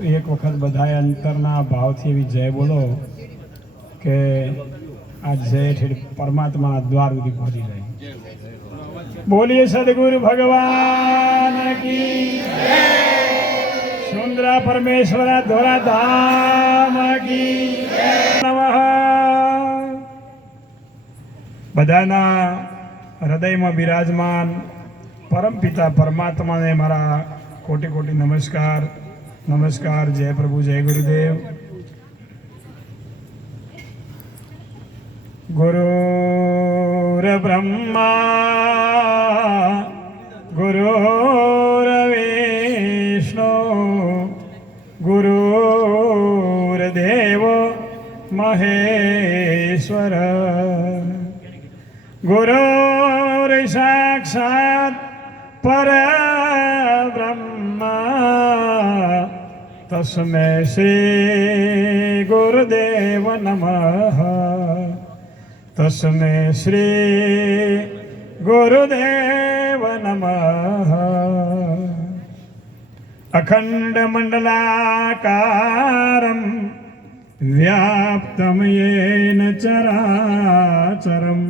એક વખત બધાએ અંતરના ભાવથી એવી જય બોલો કે આ જય ઠેઠ પરમાત્મા દ્વાર સુધી પહોંચી જાય. બોલીએ સદગુરુ ભગવાન કી જય. સુંદરા પરમેશ્વરા ધોરા ધામ કી જય. નમઃ. બધાના હૃદયમાં બિરાજમાન પરમપિતા પરમાત્માને મારા કોટી કોટી નમસ્કાર. નમસ્કાર. જય પ્રભુ, જય ગુરુદેવ. ગુરુર બ્રહ્મા ગુરુર વિષ્ણુ ગુરુર્દેવ મહેશ્વર ગુરુર સાક્ષાત પરબ્રહ્મા તસ્મૈ શ્રી ગુરુદેવ નમઃ. તસ્મૈ શ્રી ગુરુદેવ નમઃ. અખંડ મંડલાકારં વ્યાપ્તં યેન ચરાચરં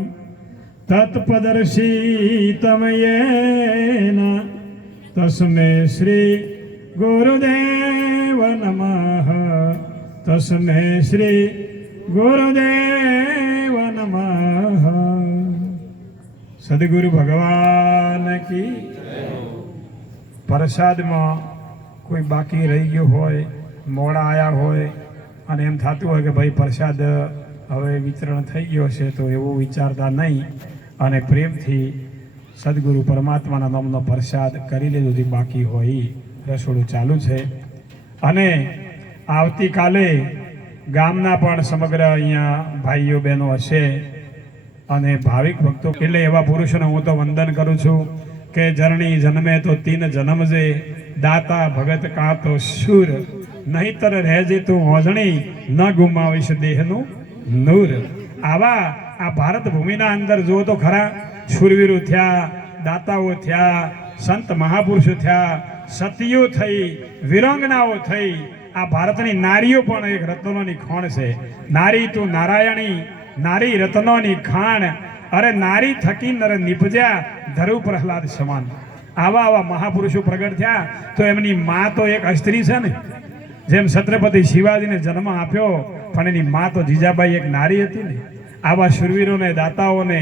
તત્પદર્શિतं યેન તસ્મૈ શ્રી ગુરુદેવ નમઃ. તસ્મૈ શ્રી ગુરુદેવ નમઃ. સદગુરુ ભગવાન કી. પ્રસાદમાં કોઈ બાકી રહી ગયું હોય, મોડા આવ્યા હોય અને એમ થતું હોય કે ભાઈ પ્રસાદ હવે વિતરણ થઈ ગયો છે, તો એવું વિચારતા નહીં અને પ્રેમથી સદગુરુ પરમાત્માના નામનો પ્રસાદ કરી લેજો. જે બાકી હોય રસોડું ચાલુ છે અને આવતીકાલે ગામના પણ સમગ્ર અહીંયા ભાઈઓ બહેનો હશે અને ભાવિક ભક્તો, એટલે એવા પુરુષોને હું તો વંદન કરું છું કે જરણી જન્મે તો 3 જન્મ જે દાતા ભગત કા તો શૂર નહીતર રહેજે તું હોજણી ન ગુમાવીશ દેહનું નૂર. આવા આ ભારત ભૂમિના અંદર જુઓ તો ખરા, શૂરવીરો થયા, દાતાઓ થયા, સંત મહાપુરુષો થયા, સતીઓ થઈ, વિરંગનાઓ થઈ. આ ભારતની નારીઓ પણ એક રત્નોની ખાણ છે. નારી તું નારાયણી, નારી રત્નોની ખાણ. અરે નારી થકી નર નિપજ્યા ધરુ પ્રહલાદ સમાન. આવા આવા મહાપુરુષો પ્રગટ થયા. તો એમની મા તો એક સ્ત્રી છે ને, જેમ છત્રપતિ શિવાજીને જન્મ આપ્યો પણ એની મા તો જીજાબાઈ એક નારી હતી ને. આવા શૂરવીરોને, દાતાઓને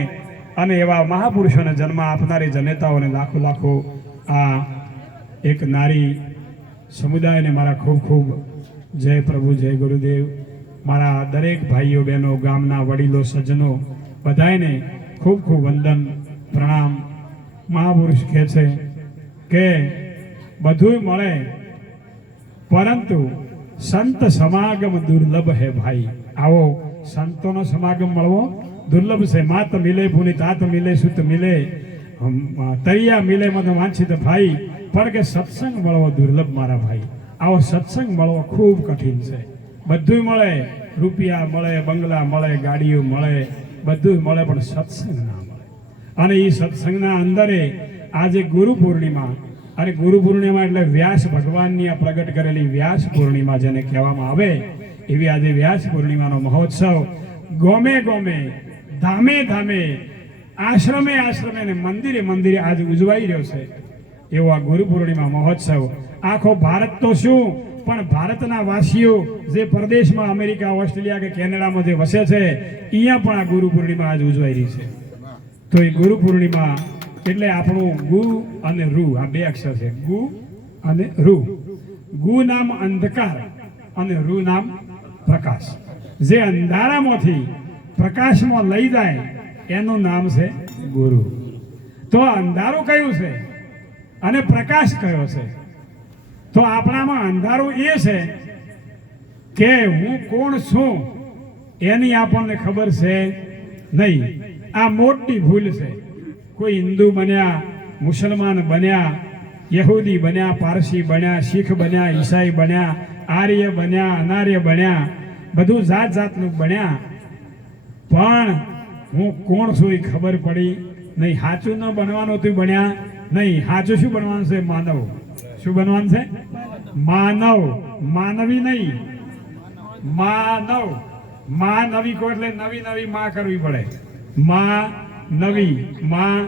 અને એવા મહાપુરુષોને જન્મ આપનારી જનેતાઓને લાખો લાખો આ એક નારી સમુદાયને મારા ખૂબ ખૂબ જય પ્રભુ, જય ગુરુદેવ. મારા દરેક ભાઈઓ બહેનો, ગામના વડીલો, સજ્જનો બધાને ખૂબ ખૂબ વંદન, પ્રણામ. મહાપુરુષ કહે છે કે બધું મળે પરંતુ સંત સમાગમ દુર્લભ હે ભાઈ. આવો સંતોનો સમાગમ મળવો દુર્લભ છે. માત મિલે પુનિ તાત મિલે સુત મિલે તરિયા મિલે મત વાંછિત ભાઈ. પણ કે સત્સંગ મળવો દુર્લભ મારા ભાઈ. આવો સત્સંગ મળવો ખૂબ કઠિન છે. બધું મળે, રૂપિયા મળે, બંગલા મળે, ગાડીઓ મળે, બધું મળે, પણ સત્સંગ ના મળે. અને એ સત્સંગના અંદરે આજે ગુરુ પૂર્ણિમા, અને ગુરુ પૂર્ણિમા એટલે વ્યાસ ભગવાનની આ પ્રગટ કરેલી વ્યાસ પૂર્ણિમા જેને કહેવામાં આવે, એવી આજે વ્યાસ પૂર્ણિમાનો મહોત્સવ ગોમે ગોમે, ધામે ધામે, આશ્રમે આશ્રમે અને મંદિરે મંદિરે આજે ઉજવાઈ રહ્યો છે. એવો આ ગુરુ પૂર્ણિમા મહોત્સવ આખો ભારત તો શું, પણ ભારતના વાસીઓ જે પરદેશમાં, અમેરિકા, ઓસ્ટ્રેલિયા કે કેનેડામાં જે વસે છે, અહીંયા પણ આ ગુરુ પૂર્ણિમા આજે ઉજવાઈ રહી છે. તો એ ગુરુ પૂર્ણિમા એટલે આપણું ગુ અને રૂ, આ 2 અક્ષર છે, ગુ અને રૂ. ગુ નામ અંધકાર અને રૂ નામ પ્રકાશ. જે અંધારામાંથી પ્રકાશમાં લઈ જાય એનું નામ છે ગુરુ. તો અંધારું કયું છે અને પ્રકાશ કયો છે? તો આપણામાં અંધારું એ છે કે હું કોણ છું એની આપણને ખબર છે નહીં. આ મોટી ભૂલ છે. કોઈ હિન્દુ બન્યા, મુસલમાન બન્યા, યહૂદી બન્યા, પારસી બન્યા, શીખ બન્યા, ઈસાઈ બન્યા, આર્ય બન્યા, અનાર્ય બન્યા, બધું જાત જાતનું બન્યા, પણ હું કોણ છું એ ખબર પડી નહીં. સાચું ન બનવાનું તું બન્યા નહીં. સાચું શું બનવાનું છે? માનવ. શું બનવાનું છે? માનવ, માનવી નહીં, માનવ. માનવી કો એટલે નવી નવી માં કરવી પડે. માં નવી, માં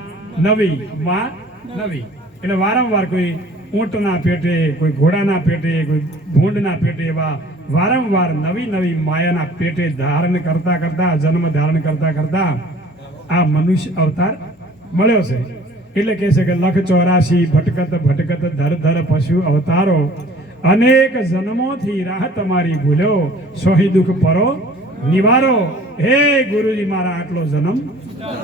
નવી, માં નવી. એટલે વારંવાર કોઈ ઊંટના પેટે, કોઈ ઘોડાના પેટે, કોઈ ભૂંડના પેટે એવા વારંવાર નવી નવી માયાના પેટે ધારણ કરતા કરતા, જન્મ ધારણ કરતા કરતા આ મનુષ્ય અવતાર મળ્યો છે. એટલે કહે છે કે લખ 84 ભટકત ભટકત ધર ધર પશુ અવતારો, અનેક જન્મોથી રાહ તમારી ભૂલ્યો, સોહી દુઃખ પરો નિવારો. હે ગુરુજી મારા આટલો જન્મ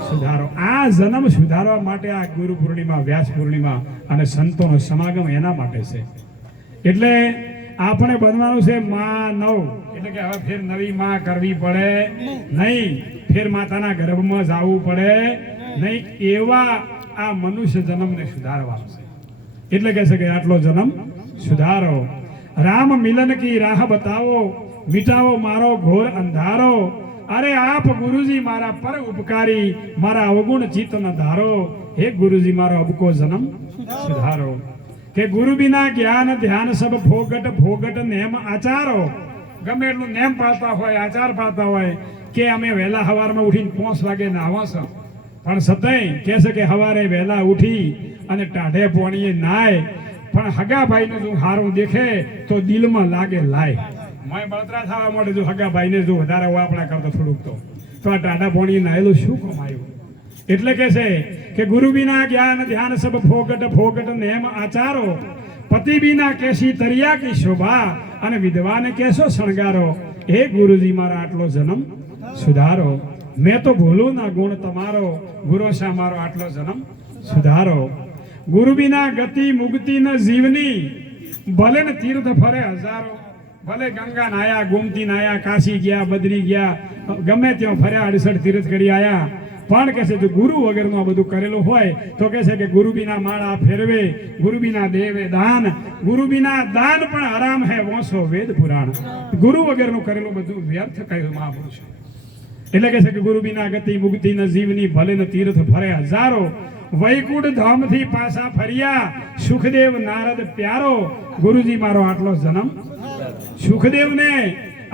સુધારો. આ જન્મ સુધારવા માટે આ ગુરુ પૂર્ણિમા, વ્યાસ પૂર્ણિમા અને સંતોનો સમાગમ એના માટે છે. એટલે આપણે બનવાનું છે માનવ. એટલે કે હવે ફેર નવી માં કરવી પડે નહીં, ફેર માતાના ગર્ભમાં જવું પડે નહીં. એવા આ મનુષ્ય જન્મને સુધારવાનો છે. એટલે કહે છે કે આટલો જન્મ સુધારો. રામ મિલન કી રાહ બતાવો, મિટાવો મારો ઘોર અંધારો. અરે આપ ગુરુજી મારા પર ઉપકારી, મારા અવગુણ ચિત્ત ન ધારો. હે ગુરુજી મારો અબકો જન્મ સુધારો. કે ગુરુ બિના જ્ઞાન ધ્યાન સબ ફોગટ, ફોગટ નેમ આચારો. ગમે એટલું નેમ પાડતા હોય, આચાર પાડતા હોય કે અમે વહેલા સવારમાં ઉઠીને 5 વાગે નાવા છો, પણ સતય કહે છે કે સવારે વહેલા ઉઠી અને ટાઢે પોણીએ નાય, પણ હગાભાઈને જો હારું દેખે તો દિલમાં લાગે લાય. મેં બળતરા થવા માટે જો હગાભાઈને જો વધારે હોય આપણા કરતા થોડુંક તો આ ટાઢા પોણીએ નાયેલું શું કમાયું. એટલે કે છે કે ગુરુ બિના જ્ઞાન ધ્યાન સબ ફોગટ, ફોગટ નેમ આચારો. પતિ બિના કેસી તરિયા કી શોભા, અને વિધવાને કેસો શણગારો. હે ગુરુજી મારા આટલો જન્મ સુધારો. મેં તો ભૂલું ના ગુણ તમારો, ગુરોશા મારો આટલો જન્મ સુધારો. ગુરુ બિના ગતિ મુક્તિ ન જીવની, ભલે ને તીર્થ ફરે હજારો. ભલે ગંગા નાયા, ગોમતી નાયા, કાશી ગયા, બદરી ગયા, ગમે ત્યાં ફર્યા, 68 તીર્થ કરી આયા, પણ કે છે જો ગુરુ વગરનું આ બધું કરેલું હોય તો કે છે કે ગુરુ બિના માળા ફેરવે, ગુરુ બિના દેવે દાન, ગુરુ બિના દાન પણ હરામ હે વોસો વેદ પુરાણ. ગુરુ વગરનું કરેલું બધું વ્યર્થ કહ્યું મહાપુરુષ. એટલે કે છે કે ગુરુ બિના ગતિ મુક્તિ ન જીવની, ભલે ન તીર્થ ફરે હજારો. વૈકુંઠ ધામથી પાછા ફર્યા, સુખદેવ નારદ પ્યારો. ગુરુજી મારો આટલો જન્મ. સુખદેવને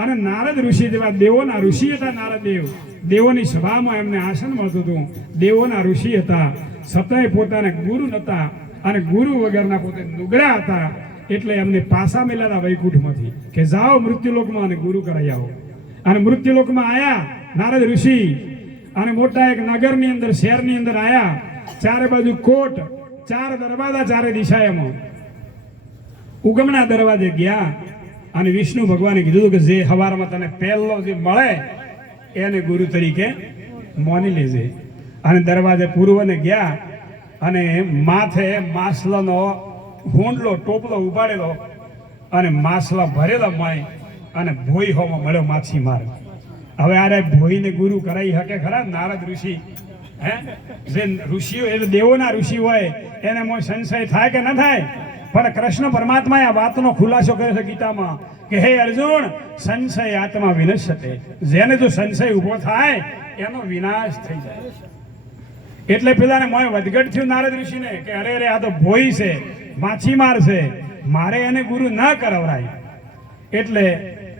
અને નારદ ઋષિ જેવા દેવોના ઋષિ હતા. નારદ દેવ દેવોની સભામાં એમને આસન મળતું હતું. દેવોના ઋષિ હતા, છતાંય પોતાને ગુરુ નહોતા અને ગુરુ વગરના પોતે નુગરા હતા. એટલે એમને પાછા મેલાતા વૈકુંઠમાંથી કે જાઓ મૃત્યુલોકમાં અને ગુરુ કરાઈ આવો. અને મૃત્યુલોકમાં આયા નારદ ઋષિ અને મોટા એક નગરની અંદર, શહેરની અંદર આયા. ચારે બાજુ કોટ, 4 દરવાજા ચારે દિશાએમાં. ઉગમના દરવાજે ગયા અને વિષ્ણુ ભગવાને કીધું કે જે હવારમાં તને પહેલો જે મળે એને ગુરુ તરીકે માની લેજે. અને દરવાજે પૂર્વને ગયા અને માથે માસલાનો હોંડલો ટોપલો ઉપાડેલો અને માસલા ભરેલા માય અને ભોઈ હોમાં મળ્યો માછીમાર. હવે આરે ભોઈને ગુરુ કરાઈ શકે ખરા નારદ ઋષિ? હે, જે ઋષિઓ એટલે દેવોના ઋષિ હોય એને મોય સંશય થાય કે ન થાય? પણ કૃષ્ણ પરમાત્માએ આ વાતનો ખુલાસો કર્યો છે ગીતામાં કે હે અર્જુન, સંશય આત્મા વિનશ્યતે. જેને જો સંશય ઊભો થાય એનો વિનાશ થઈ જાય. એટલે પેલાને મોય વધઘટ થયું નારદ ઋષિને કે અરે અરે આ તો ભોઈ છે, માછીમાર છે, મારે એને ગુરુ ન કરાવરાય. એટલે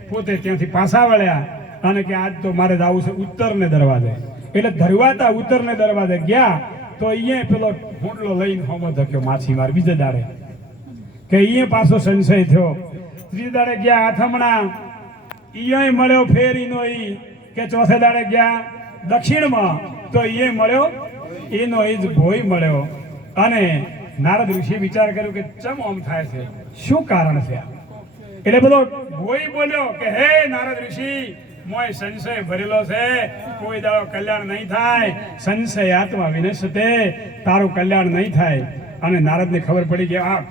પોતે ત્યાંથી પાછા વળ્યા અને કે આજ તો મારે જવું છે ઉત્તરને દરવાજે. એટલે ધરવાતા ઉત્તરને દરવાજે ગયા તો અહીંયા પેલો હોંડલો લઈને હોમો ધક્યો માછીમાર. બીજે દાડે કે અહીંયા પાછો સંશય થયો. ત્રીજે દાડે ગયા આથમણા, અહીંયા મળ્યો ફેર ઈનો ઈ. કે ચોથે દાડે ગયા દક્ષિણમાં તો અહીંયા મળ્યો એનો એ જ ભોય મળ્યો. અને નારદ ઋષિ વિચાર કર્યો કે ચમ આમ થાય છે, શું કારણ છે? એટલે બધો ભોય બોલ્યો કે હે નારદ ઋષિ, મોય સંશય ભરેલો છે, કોઈ દાડો કલ્યાણ નહીં થાય. સંશય આત્મા વિનશ્યતે, તારું કલ્યાણ નહીં થાય. અને નારદને ખબર પડી કે આ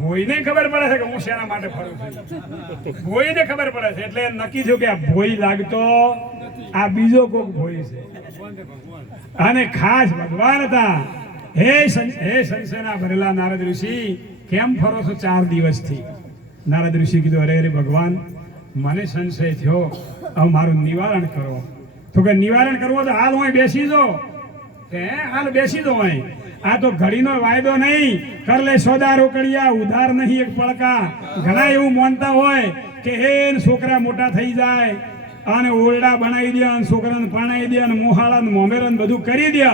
ભોઈને ખબર પડે છે કે હું શેના માટે ફરું છું. ભોઈને ખબર પડે છે એટલે નક્કી થયું કે આ ભોય લાગતો આ બીજો કોક ભોય છે અને ખાસ ભગવાન હતા. હે સંશયના ભરેલા નારદ ઋષિ, કેમ ફરો છો 4 દિવસથી? નારદ ઋષિ કીધું અરે અરે ભગવાન, મને સંશય થયો, હવે મારું નિવારણ કરો. તો કે નિવારણ કરવો તો હાલ હું બેસી જો. હાલ બેસી દો. આ તો ઘડીનો વાયદો નહીં, કર લે સોદા રોકડિયા ઉધાર નહીં એક પડકા. ઘણા એવું માનતા હોય કે હે છોકરા મોટા થઈ જાય અને ઓરડા બનાવી દે અને છોકરાને પરણાવી દે અને મોહાળા મોમેરા બધું કરી દે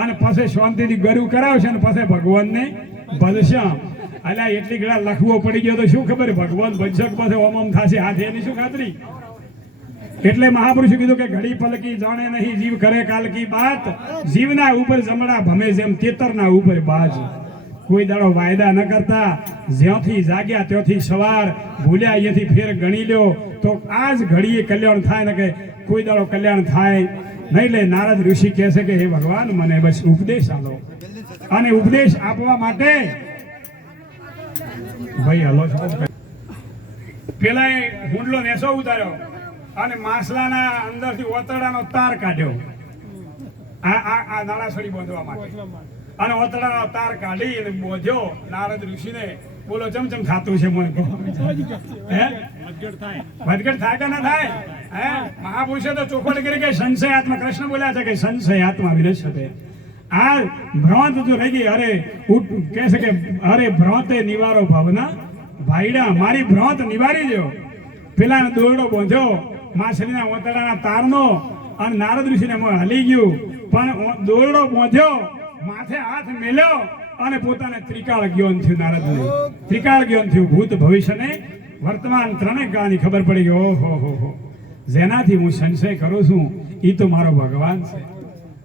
અને પછી શાંતિથી ગરું કરાવશે અને પછી ભગવાનને ભજશે. અલ્યા એટલી ઘણા લખવો પડી ગયો તો શું ખબર ભગવાન ભજશે પછી ઓમ થશે હાથે એની શું ખાતરી. એટલે મહાપુરુષે કીધું કે ઘડી પલકી જાણે નહીં જીવ કરે કાલ કી બાત, જીવના ઉપર જમણા ભમે જેમ તેતરના ઉપર બાજ. કોઈ દાડો વાયદા ન કરતા, જ્યાંથી જાગ્યા ત્યાંથી સવાર, ભૂલ્યા અહીંયાથી ફેર ગણી લ્યો તો આ જ ઘડીએ કલ્યાણ થાય ને કે કોઈ દાડો કલ્યાણ થાય નહીં. લે નારદ ઋષિ કહે છે કે હે ભગવાન મને બસ ઉપદેશ આપો, અને ઉપદેશ આપવા માટે ભાઈ હલો પેલા હુંડલો નેસો ઉતાર્યો અને માસલાના અંદરથી ઓતરડાનો તાર કાઢ્યો આ નાળાસળી બાંધવા માટે, અને ઓતરડાનો તાર કાઢી અને બોધ્યો નારદ ઋષિને. બોલો ચમચમ થાતું છે મને કહો, હે વધઘટ થાય કે ના થાય? હે મહાપુરુષે તો ચોખવટ કરી કે સંશય આત્મા, કૃષ્ણ બોલ્યા છે કે સંશય આત્મા વિનશ્યતે. આ ભ્રાંત જો રહી ગઈ, અરે કહે છે કે અરે ભ્રાંતે નિવારો ભાવના ભાઈડા, મારી ભ્રાંત નિવારી દો. પેલા દોરડો બાંધ્યો માછલીના ઓતરડાના તારનો અને નારદ ઋષિને હલી ગયું, પણ દોરડો બાંધ્યો, માથે હાથ મેલ્યો અને પોતાને ત્રિકાળ જ્ઞાન થયું. નારદને ત્રિકાળ જ્ઞાન થયું, ભૂત ભવિષ્ય ને વર્તમાન ત્રણેય કાળની ખબર પડી ગઈ. ઓહો હો, જેનાથી હું સંશય કરું છું એ તો મારો ભગવાન છે.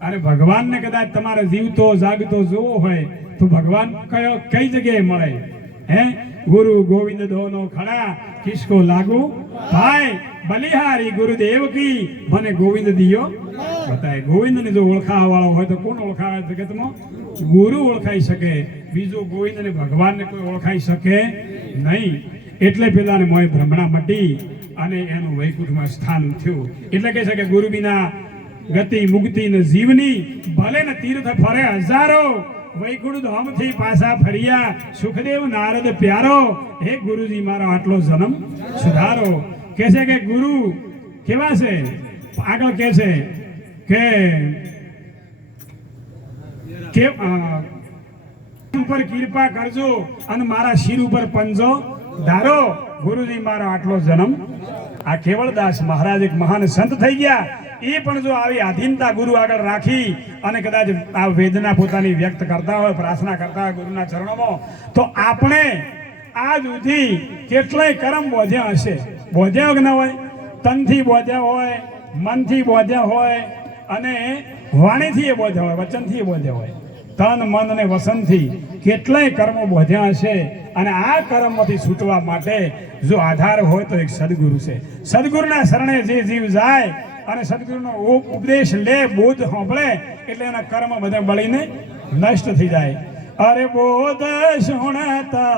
અને ભગવાનને કદાચ તમારે જીવતો જાગતો જોવો હોય તો ભગવાન કઈ જગ્યાએ મળે? હે ગુરુ ગોવિંદ દોનો ખડા કિસકો લાગુ ભાઈ, બલિહારી ગુરુદેવ કી મને ગોવિંદ દિયો બતાય. ગોવિંદને જો ઓળખાવા વાળો હોય તો કોણ ઓળખાવે જગતમાં? ગુરુ ઓળખાઈ શકે, બીજો ગોવિંદ અને ભગવાનને કોઈ ઓળખાઈ શકે નહીં. એટલે પેલાને મોય ભ્રમણા મટી અને એનું વૈકુંઠમાં સ્થાન થયું. એટલે કહે છે કે ગુરુ વિના ગતિ મુક્તિ ને જીવની, ભલે ને તીર્થ ફરે હજારો, વૈકુંઠ ધામથી પાછા ફર્યા સુખદેવ નારદ પ્યારો. હે ગુરુજી મારો આટલો જન્મ સુધારો. કહે છે કે ગુરુ કેવા છે? આગળ કહે છે કે ઉપર કૃપા કરજો અને મારા શિર ઉપર પંજો ધારો. ગુરુજી મારો આટલો જન્મ. આ કેવળદાસ મહારાજ એક મહાન સંત થઈ ગયા. એ પણ જો આવી આધીનતા ગુરુ આગળ રાખી અને કદાચ આ વેદના પોતાની વ્યક્ત કરતા હોય, પ્રાર્થના કરતા હોય ગુરુના ચરણોમાં, તો આપણે આજ સુધી કેટલાય કર્મ બોધ્યા હશે. બોધ્યા ન હોય, તનથી બોધ્યા હોય, મનથી બોધ્યા હોય અને વાણીથી એ બોધ્યા હોય, વચનથી એ બોધ્યા હોય. તન મન અને વસનથી કેટલાય કર્મો બોધ્યા હશે. અને આ કર્મમાંથી છૂટવા માટે જો આધાર હોય તો એક સદગુરુ છે. સદગુરુના શરણે જે જીવ જાય અને સદગુરુનો ઉપદેશ લે, બોધ સાંભળે, એટલે એના કર્મ બધા બળીને નષ્ટ થઈ જાય. અરે બોધ સુણતા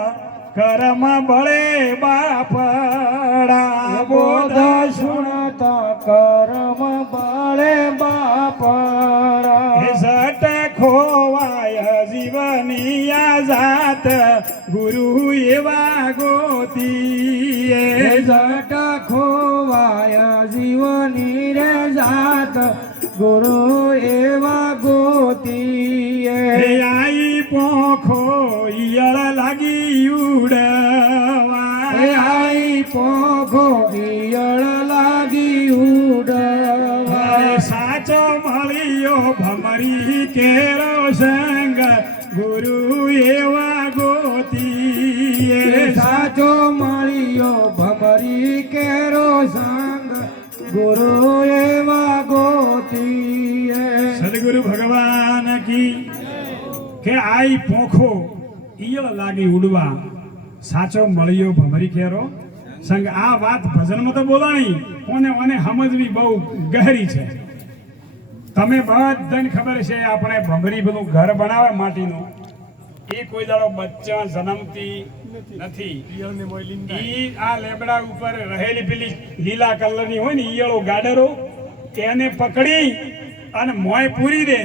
કર્મ બળે બાપડા, બોધ સુણતા કર્મ બળે બાપડા. હે સટ ખોવાય જીવની આઝાત, ગુરુ એવા ગોતી. જટ ખોવાય જીવની રે જાત, ગુરુ એવા ગોતી. આઈ પોખો ઈયળ લાગી ઉડવા, આઈ પોખો ઈયળ લાગી ઉડવા. સાચો મળ્યો ભમરી કેરો સંગ, ગુરુ એવા ગોતી. સાચો મળ્યો ભમરી કેરો સંગ, ગુરુ એવા ગોતી. સદગુરુ ભગવાન કી. કે આઈ પોખો ઈયળ લાગી ઉડવા, સાચો મળ્યો ભમરી કેરો સંગ. આ વાત ભજનમાં તો બોલાણી, ઓને સમજવી બહુ ગહેરી છે. તમે બધાને ખબર છે આપણે ભમરી પેલું ઘર બનાવે માટીનું, એ કોઈ દાડો બચ્ચા જન્મતી નથી. ઈ આ લેબડા ઉપર રહેલી પેલી લીલા કલરની હોય ને ઈયળો ગાડરો, એને પકડી અને મોય પૂરી દે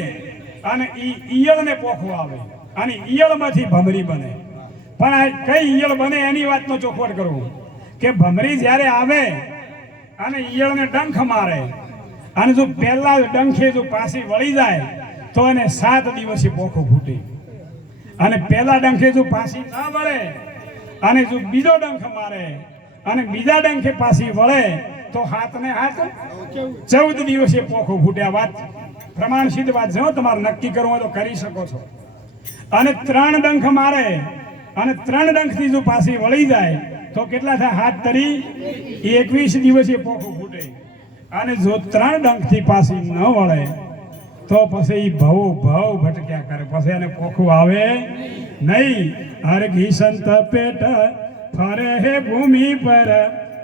અને ઈ ઈયળને પોખો આવે અને ઈયળમાંથી ભમરી બને. પણ આ કઈ ઈયળ બને એની વાતનો ચોખવટ કરવું કે ભમરી જ્યારે આવે અને ઈયળને ડંખ મારે અને જો પહેલા ડંખે જો પાછી વળી જાય તો એને 7 દિવસે પોખો ફૂટે. અને પહેલા ડંખે જો પાછી ના વળે અને જો બીજો ડંખ મારે અને બીજા ડંખે પાછી વળે તો હાથને હાથ 14 દિવસે પોખો ફૂટ્યા. વાત પ્રમાણ સિદ્ધ વાત જો તમારે નક્કી કરવું હોય તો કરી શકો છો. અને 3 ડંખ મારે અને 3 ડંખથી જો પાછી વળી જાય તો કેટલા થાય? હાથ તરી 21 દિવસે પોખું ફૂટે. અને જો 3 ડંખથી પાછી ન વળે તો પછી ભવ ભટક્યા કરે, પછી એને પોખું આવે નહીં. હરઘી સંત પેટ ફરે હે ભૂમિ પર,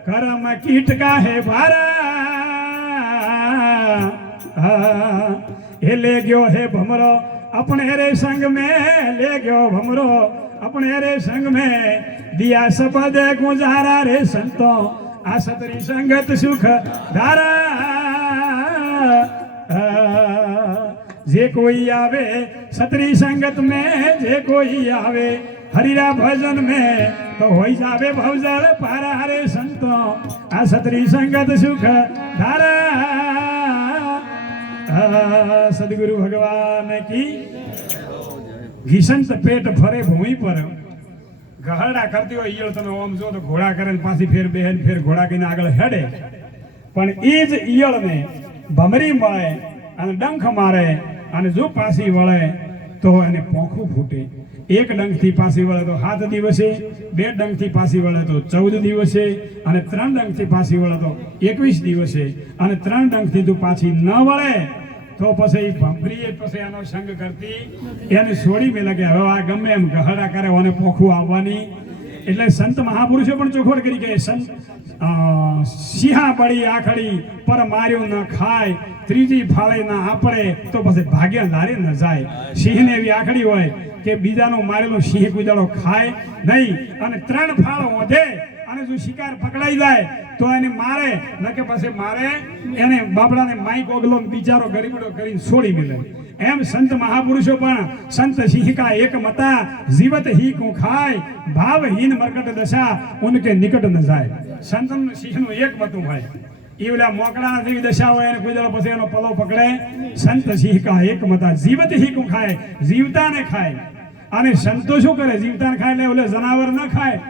કરમ કીટ કાહે ભારા. એ ले गयो है भमरो अपने रे संग में, ले गयो भमरो अपने रे संग में, दिया सबद गुजारा रे संतो, आ सतरी संगत सुख धारा. जे कोई आवे सतरी संगत में, जे कोई आवे हरिरा भजन में, तो होई जावे भवजल पारा रे संतो, आ सतरी संगत सुख धारा. सदगुरु भगवान की. ઘીસંત પેટ ફરે ભૂમિ પર, ગહરડા કરતી હોય ઈયળ તમે ઓમ જો તો ઘોડા કરે ને પાછી ફેર બેહેન ફેર ઘોડા કહીને આગળ હેડે. પણ એ જ ઈયળને ભમરી મળે અને ડંખ મારે અને જો પાછી વળે તો એને પોખું ફૂટે. 1 ડંખથી પાછી વળે તો 7 દિવસે, 2 ડંખથી પાછી વળે તો 14 દિવસે, અને 3 ડંખથી પાછી વળે તો 21 દિવસે, અને 3 ડંખથી જો પાછી ન વળે તો પછી ભમરીએ પછી એનો સંગ કરતી એને છોડી મેલે કે હવે આ ગમે એમ ગહડા કરે અને પોખું આવવાની. એટલે સંત મહાપુરુષો પણ ચોખવટ કરી કે સિંહા બળી આખડી પર માર્યું ન ખાય, ત્રીજી ફાળે ના આપડે તો પછી ભાગ્ય ધારે ન જાય. સિંહને એવી આખડી હોય કે બીજાનું મારેલું સિંહ કુદાડો ખાય નહીં, અને 3 ફાળો વધે અને જો શિકાર પકડાઈ જાય તો એને મારે ન કે પછી મારે એને બાબડાને માઈક ઓગલો બિચારો ગરીબડો કરીને છોડી મેલે. એમ સંત મહાપુરુષો પણ સંત સિંહ કા એક મતા, જીવત હી કો ખાય, ભાવહીન મરકટ દશા ઉનકે નિકટ ન જાય. સંત સિંહનું એક મતું હોય, એ ઓલા મોકળાના જેવી દશા હોય એને કોઈ દાડો પછી એનો પલો પકડે. સંત સિંહ કા એક મતા, જીવત હી કો ખાય, જીવતાને ખાય. અને સંતો શું કરે? જીવતાને ખાય એટલે ઓલે જનાવર ન ખાય.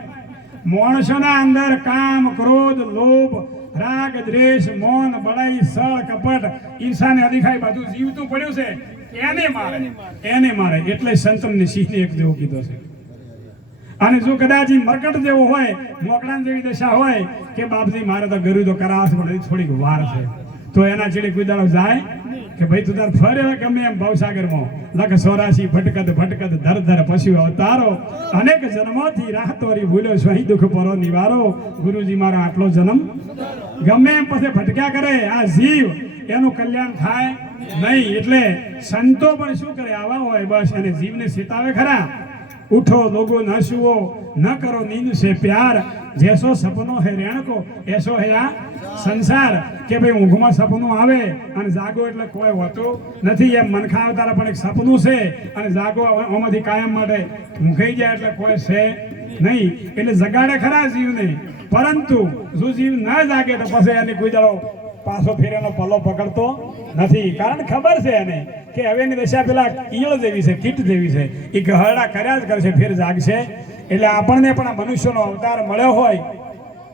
માણસોના અંદર કામ, ક્રોધ, લોભ, રાગ, દ્વેષ, મૌન, બળાઈ, સળ, કપટ, ઈર્ષાને અધિકારી બધું જીવતું પડ્યું છે, એને મારે. એટલે સંતને સિંહને એક જેવો કીધો છે. અને જો કદાચ મરકટ જેવો હોય, મોકળા જેવી દશા હોય કે બાપજી મારે તો ગરુ તો કરાવશે પણ થોડીક વાર છે, તો એના ચીડે કોઈ દાડો જાય કે ભાઈ તું તાર ફરે ગમે એમ ભવસાગરમાં લખ 84 ભટકત ભટકત ધર ધર પશુ અવતારો, અનેક જન્મોથી રાહ તોરી ભૂલ્યો સ્વહી દુઃખ પરો નિવારો. ગુરુજી મારો આટલો જન્મ ગમે એમ પછી ભટક્યા કરે આ જીવ, એનું કલ્યાણ થાય નહીં. એટલે સંતો પણ શું કરે? આવા હોય બસ એને જીવને ચેતાવે ખરા. ઉઠો લોગો ન સુવો, ન કરો નીંદ સે પ્યાર, જેસો સપનો હે રેણકો એસો હે આ સંસાર. કે ભાઈ ઊંઘમાં સપનું આવે અને જાગો એટલે કોઈ હોતું નથી. એમ મનખા અવતાર પણ એક સપનું છે, અને જાગો આમાંથી કાયમ માટે ઊંઘાઈ જાય એટલે કોઈ છે નહીં. એટલે જગાડે ખરા જીવને, પરંતુ જો જીવ ન જાગે તો પછી એને કોઈ દાડો પાછો ફેરેનો પલ્લો પકડતો નથી. કારણ ખબર છે એને કે હવેની દશા પેલા ઈયળ જેવી છે, કીટ જેવી છે, એ ગહરડા કર્યા જ કરશે, ફેર જાગશે. એટલે આપણને પણ આ મનુષ્યનો અવતાર મળ્યો હોય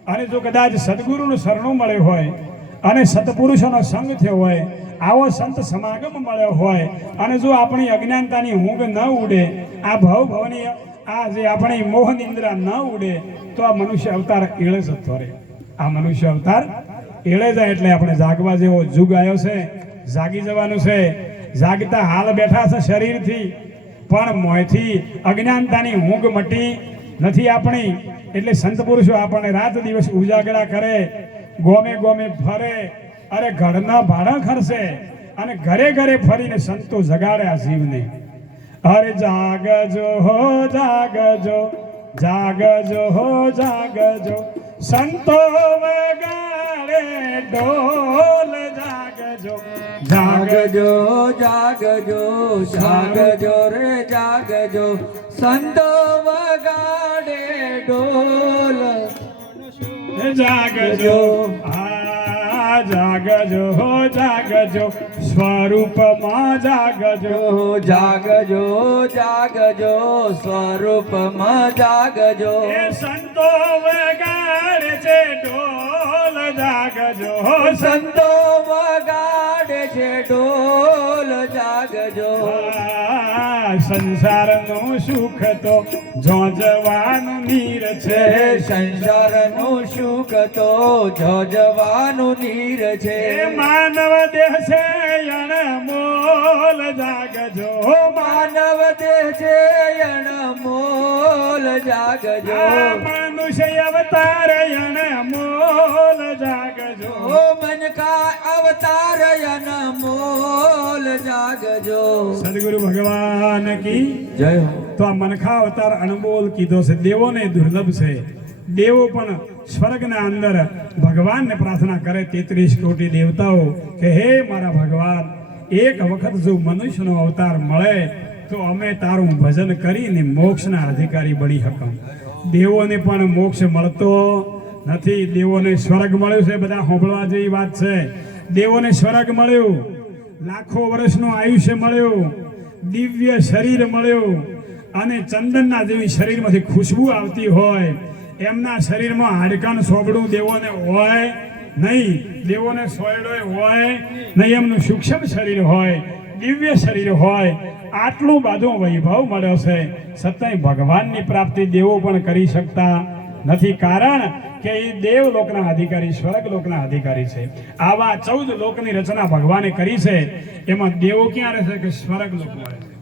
અને જો કદાચ સદગુરુનું શરણું મળ્યું હોય અને સત્પુરુષોનો સંગ થયો હોય, આવો સંત સમાગમ મળ્યો હોય, અને જો આપણી અજ્ઞાનતાની ઊંઘ ન ઉડે, આ ભવની આ જે આપણી મોહ નિંદ્રા ન ઉડે, તો આ મનુષ્ય અવતાર એળે જતો રહે. આ મનુષ્ય અવતાર એળે જાય. એટલે આપણે જાગવા જેવો જુગ આવ્યો છે, જાગી જવાનું છે. જાગતા હાલ બેઠા છે શરીરથી, પણ મોંથી અજ્ઞાનતાની ઊંઘ મટી નથી આપણી. એટલે સંત પુરુષો આપણને રાત દિવસ ઉજાગરા કરે, ગોમે ગોમે ફરે, અરે ઘરના ભાડા ખરશે, અને ઘરે ઘરે ફરીને સંતો જગાડે આ જીવને. અરે જાગજો હો જાગજો, જાગજો હો જાગજો, સંતો વગાડે ઢોલ. જાગજો જાગજો જાગજો જાગજો રે જાગજો, સંતો વગાડે ઢોલ. જાગજો જાગજો જાગજો સ્વરૂપમાં જાગજો જાગજો જાગજો સ્વરૂપમાં જાગજો એ સંતો વગાડે છે ઢોલ જાગજો સંતો વગાડે છે ઢોલ જાગજો સંસારનું સુખ તો જોજવાનું નીર છે સંસારનું સુખ તો જોજવાનું નીર છે એ માનવ દેહ છે અણમોલ જાગજો માનવ દેહ છે અણમોલ જાગજો મનુષ્ય અવતાર અણમોલ જાગજો મન કા અવતાર અનમોલ જાગજો સદગુરુ ભગવાન કી જય હો તો આ મનખા અવતાર અણમોલ કીધો છે દેવોને દુર્લભ છે દેવો પણ સ્વર્ગના અંદર ભગવાનને પ્રાર્થના કરે 33 કોટી દેવતાઓ કે હે મારા ભગવાન એક વખત જો મનુષ્યનો અવતાર મળે તો અમે તારું ભજન કરીને મોક્ષના અધિકારી બની શકમ દેવોને પણ મોક્ષ મળતો નથી દેવોને સ્વર્ગ મળ્યું છે બધા સાંભળવા જેવી વાત છે દેવોને સ્વર્ગ મળ્યું લાખો વર્ષનું આયુષ્ય મળ્યું દિવ્ય શરીર મળ્યું અને ચંદનના જેવી શરીરમાંથી ખુશ્બુ આવતી હોય એમના શરીરમાં હાડકાનું સોબડું દેવોને હોય નહીં દેવોને સોયડો હોય નહીં એમનું સૂક્ષ્મ શરીર હોય દિવ્ય શરીર હોય આટલું બધું વૈભવ મળ્યો છે છતાંય ભગવાનની પ્રાપ્તિ દેવો પણ કરી શકતા નથી કારણ કે એ દેવલોકના અધિકારી સ્વર્ગલોકના અધિકારી છે આવા 14 લોકની રચના ભગવાને કરી છે એમાં દેવો ક્યાં રહેશે કે સ્વર્ગલોકમાં રહેશે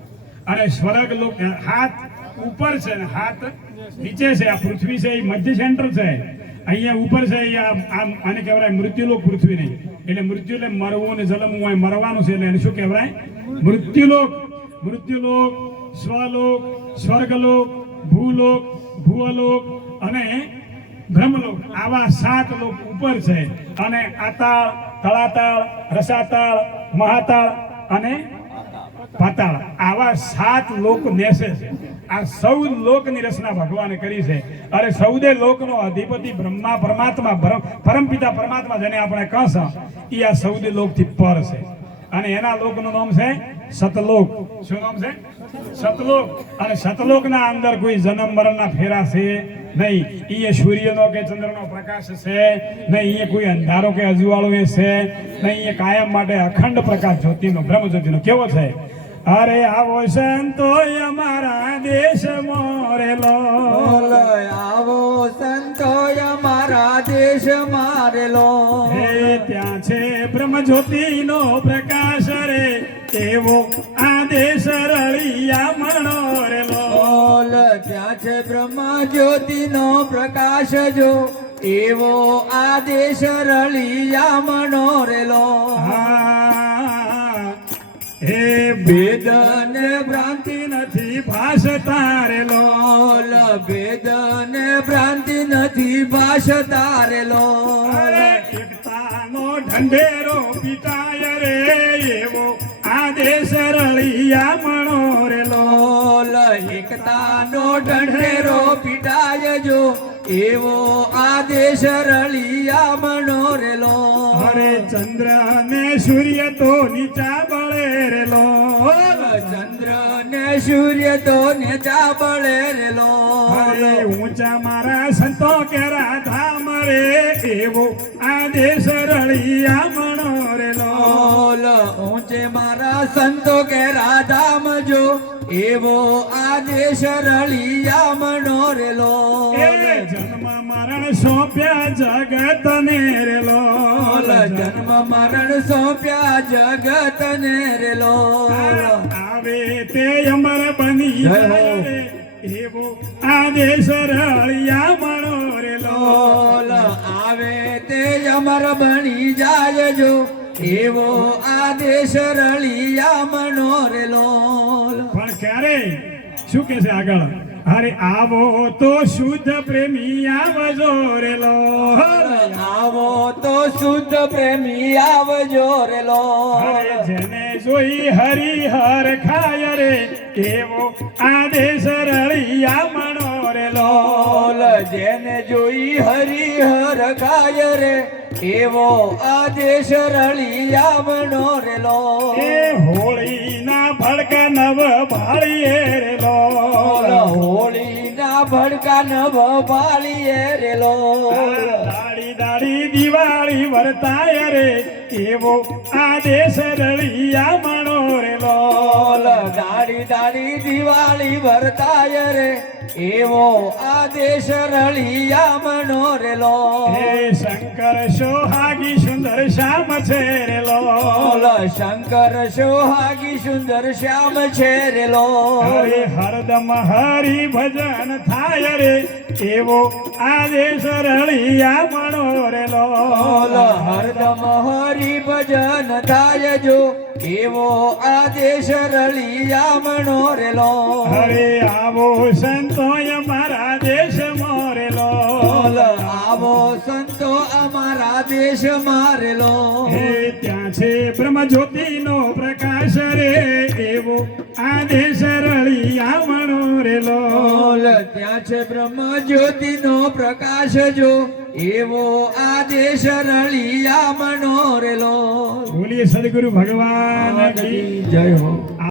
અને સ્વર્ગલોક હાથ ઉપર છે ને હાથ નીચે છે આ પૃથ્વી છે એ મધ્ય સેન્ટર છે અહીંયા ઉપર છે અહીંયા આમ આને કહેવાય મૃત્યુલોક પૃથ્વી નહીં એટલે મૃત્યુ એટલે મરવું ને જલમવું હોય મરવાનું છે એટલે એને શું કહેવાય મૃત્યુલોક મૃત્યુલોક સ્વલોક સ્વર્ગલોક ભૂલોક ભુવલોક અને બ્રહ્મલોક આવા 7 લોક ઉપર છે અને આતાળ તળાતાળ રસાતાળ મહાતાળ અને પાતાળ આવા 7 લોક નેસે છે આ 14 લોકની રચના ભગવાને કરી છે અરે 14 લોકનો અધિપતિ બ્રહ્મા પરમાત્મા પરમપિતા પરમાત્મા જેને આપણે કહેશ એ આ 14 લોકથી પર છે અને એના લોકનું નામ છે સતલોક શું નામ છે સતલોક અને સતલોકના અંદર કોઈ જન્મ મરણના ફેરા છે નહીં એ સૂર્યનો કે ચંદ્રનો પ્રકાશ છે નહીં એ કોઈ અંધારો કે અજવાળો એ છે નહીં એ કાયમ માટે અખંડ પ્રકાશ જ્યોતિનો બ્રહ્મ જ્યોતિનો કેવો છે અરે આવો સંતો અમારા દેશ મોરેલો આવો સંતો અમારા દેશ મારેલો હે ત્યાં છે બ્રહ્મ જ્યોતિનો પ્રકાશ રે એવો આ દેશ રળિયા મણો રેલો ત્યાં છે બ્રહ્મ જ્યોતિનો પ્રકાશ જો એવો આદેશ રળિયા મનોરેલો હે ભેદ ને ભ્રાંતિ નથી ભાષતા રેલો ભેદ ને ભ્રાંતિ નથી ભાષતા રેલો એકતાનો ઢંઢેરો પિતાય રે એવો આદેશ રળિયા મણો રેલો એકતાનો ઢંઢેરો પીટાય જો એવો આદેશ રળિયા મનોરેલો અરે ચંદ્ર ને સૂર્ય તો નીચા બળે રેલો ચંદ્ર ને સૂર્ય તો નીચા બળે રેલો અરે ઊંચા મારા સંતો કે રાધા મરે એવો આદેશ રળિયા મણો રેલો ઊંચે મારા સંતો કે રાધામ જો એવો આદેશ રળિયા મનોરેલો જન્મ મરણ સોંપ્યા જગત ને રેલો જન્મ મરણ સોંપ્યા જગત ને રેલો આવે તે અમર બની જાય રે એવો આદેશ રળિયા મણો રેલો આવે તે અમર બની જાય જો એવો આદેશ રળિયા મનોરેલો પણ ક્યારે શું કે છે આગળ અરે આવો તો શુદ્ધ પ્રેમી આવજો રેલો આવો તો શુદ્ધ પ્રેમી આવજો રેલો જેને જોઈ હરિહર ખાય રે એવો આદેશ રળિયા મણો રેલો જેને જોઈ હરિહર ખાય રે એવો આદેશ રળિયામણો રેલો એ હોળીના ભડકા નવ ભાળીએ રેલો હોળીના ભડકા નવ ભાળીએ રેલો દાડી દાડી દિવાળી વર્તાય રે એવો આદેશ રળિયામણો રેલો દાડી દાડી દિવાળી વર્તાય રે એવો આદેશ રળિયામણો રેલો હે શંકર સોહાગી સુંદર શ્યામ છે રેલો શંકર સોહાગી સુંદર શ્યામ છે રેલો હરે હરદમ હરિ ભજન થાય રે એવો આદેશ રળિયામણો રેલો હરદમ હરિ ભજન થાય જો એવો આદેશ રળિયામણો રેલો હરે આવો સંતોય મારા દેશ મોરેલો આવો સંતો અમારા દેશ મારેલો હે ત્યાં છે બ્રહ્મ જ્યોતિનો પ્રકાશ રે એવો આદેશ રળિયામણો રેલો ત્યાં છે બ્રહ્મ જ્યોતિનો પ્રકાશ જો એવો આદેશ રળિયામણો રેલો બોલીએ સદગુરુ ભગવાન કી જય હો.